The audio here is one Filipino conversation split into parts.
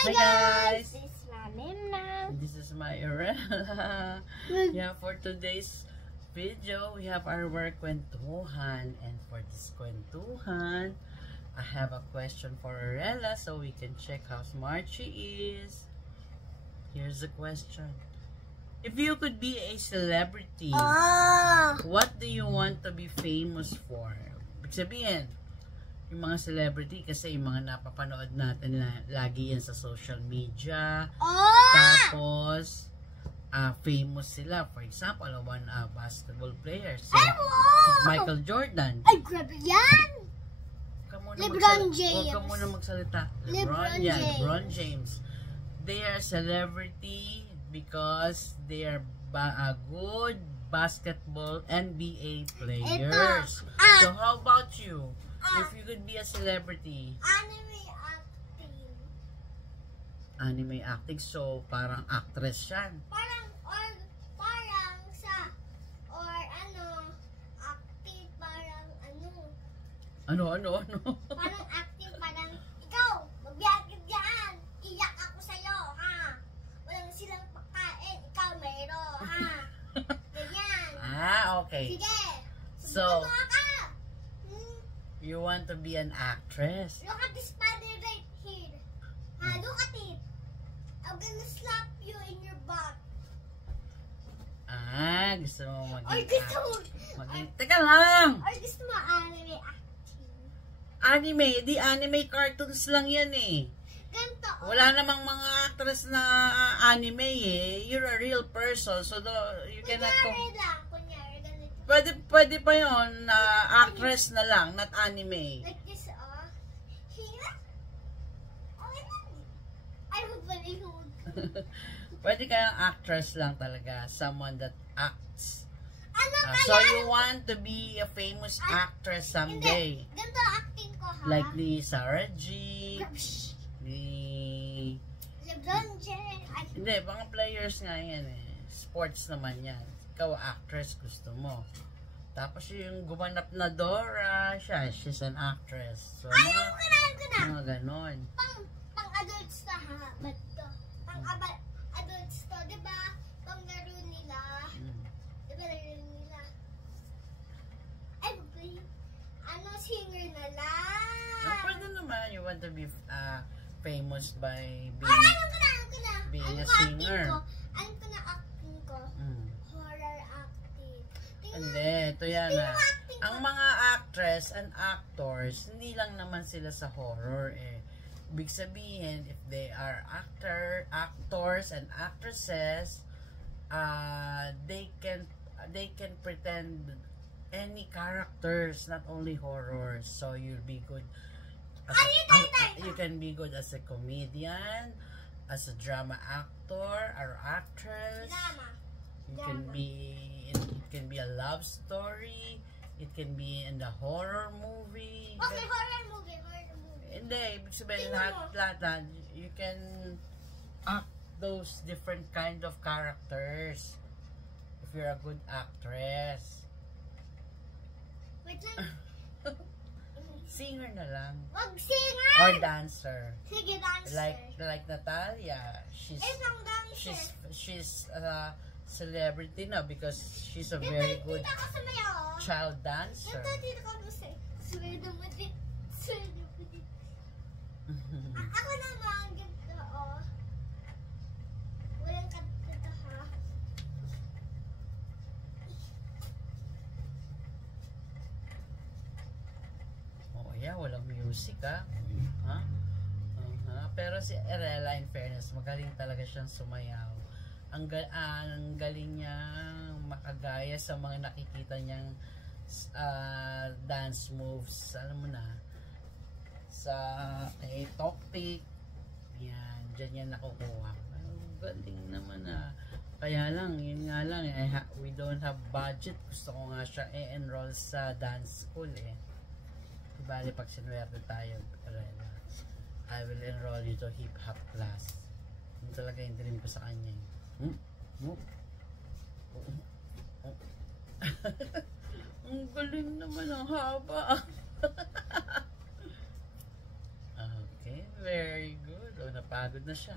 Hi guys! This is Manina. This is my Arella. Yeah, for today's video, we have our work kwentuhan. And for this kwentuhan, I have a question for Arella so we can check how smart she is. Here's the question. If you could be a celebrity, what do you want to be famous for? Ibig sabihin, yung mga celebrity kasi yung mga napapanood natin lagi yan sa social media. Tapos famous sila. For example, one basketball player si Michael Jordan. Ay, grabe yan! LeBron James. Huwag ka muna magsalita. LeBron James. They are celebrity because they are good basketball NBA players. So how about you? If you could be a celebrity. Anime acting. So, parang actress yan. Parang acting, parang Ano? Parang acting, parang, ikaw, magbiyag dyan. Iyak ako sa'yo, ha? Walang silang pagkain, ikaw mayroon, ha? Ganyan. Okay. Sige. So, ka. you want to be an actress? Look at this spider right here. Look at it. I'm gonna slap you in your butt. Gusto mo Or maging gusto mo, Teka lang! or gusto mo anime acting. Anime, di anime cartoons lang yan eh. Ganito. Wala namang mga actress na anime eh. You're a real person, so you cannot... Kunyari, ganito. Pwede pa yun, actress na lang, not anime. Like this, here. I would believe who. Pwede kayang actress lang talaga, someone that acts. Ano So you want to be a famous actress someday. Hindi. Ganito acting ko, ha? Like ni Sarah G. Ni... LeBron James. Hindi, mga players nga yan eh. Sports naman yan. Ikaw, actress, gusto mo. Tapos yung gumanap na Dora, she's an actress. So, Alam ko na. mga ganon. Pang adults na, ha? Ba't to? Pang adults to, diba? Pang laro nila. Diba laro nila? Ay, singer na lang. Pwede naman, you want to be famous by being, Alam ko na. being a Acting singer. ko. Alam ko na acting ko. Horror acting. Hindi, ito yan ang mga actress and actors, hindi lang naman sila sa horror eh. Ibig sabihin, if they are actors and actresses, they can pretend any characters, not only horror. So you'll be good. You can be good as a comedian, as a drama actor or actress. It can be a love story. It can be in the horror movie. Okay, horror movie. Hindi, ibig sabihin lahat. You can act those different kind of characters if you're a good actress. Wait lang. Singer na lang. Wag singer! Or dancer. Sige, dancer. Like Natalia. She's a celebrity now because she's a very good child dancer. Dito ka mo sa sweldo mo din. Ako naman, ganito, walang kanta, ha? Oh yeah, walang music ha? Pero si Arella, in fairness, magaling talaga siyang sumayaw. Ang galing niya makagaya sa mga nakikita niyang dance moves, alam mo na, sa Toktik, yan, dyan yan nakukuha. Galing naman kaya lang, yun nga lang, we don't have budget. Gusto ko nga siya i-enroll sa dance school eh. Bali, pag sinuwerte tayo, I will enroll you to hip-hop class. Yun talaga yung dream ko sa kanya. Ang galing naman, ang haba. Okay, very good. napagod na siya.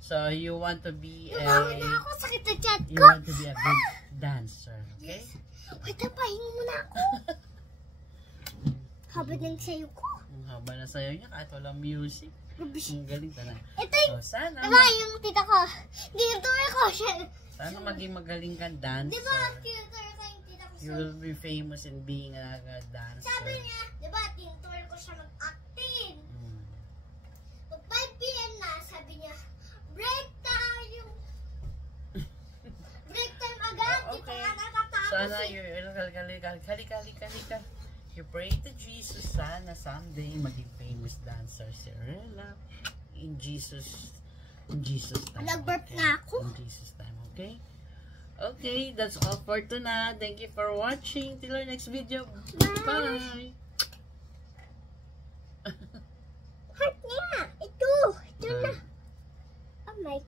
So, you want to be Nabawi na ako, sakit na chat you ko. want to be a good dancer, okay? Wait, pahinga muna ako. Habad ng sayo ko. Ang haba na sayo niya kahit walang music. Ang galing na. Ito yung, So, sana, diba yung tita ko? Dito ko siya. sana maging magaling kang dancer. Diba, tinutur ko yung tita ko You sa... will be famous in being a dancer. Sabi niya, diba, tinutur ko siya mag-acting. Mm. Pag 5 p.m. na, sabi niya, break time! Break time agad, Oh, di pa okay. nga natatapos. Sana halika. You pray to Jesus. Sana someday maging famous dancer si Rella. In Jesus time. Nag-burp okay? na ako. In Jesus time, okay? Okay, that's all for tonight. Thank you for watching. Till our next video. Bye. Heart niya! Ito! Ito na! Oh my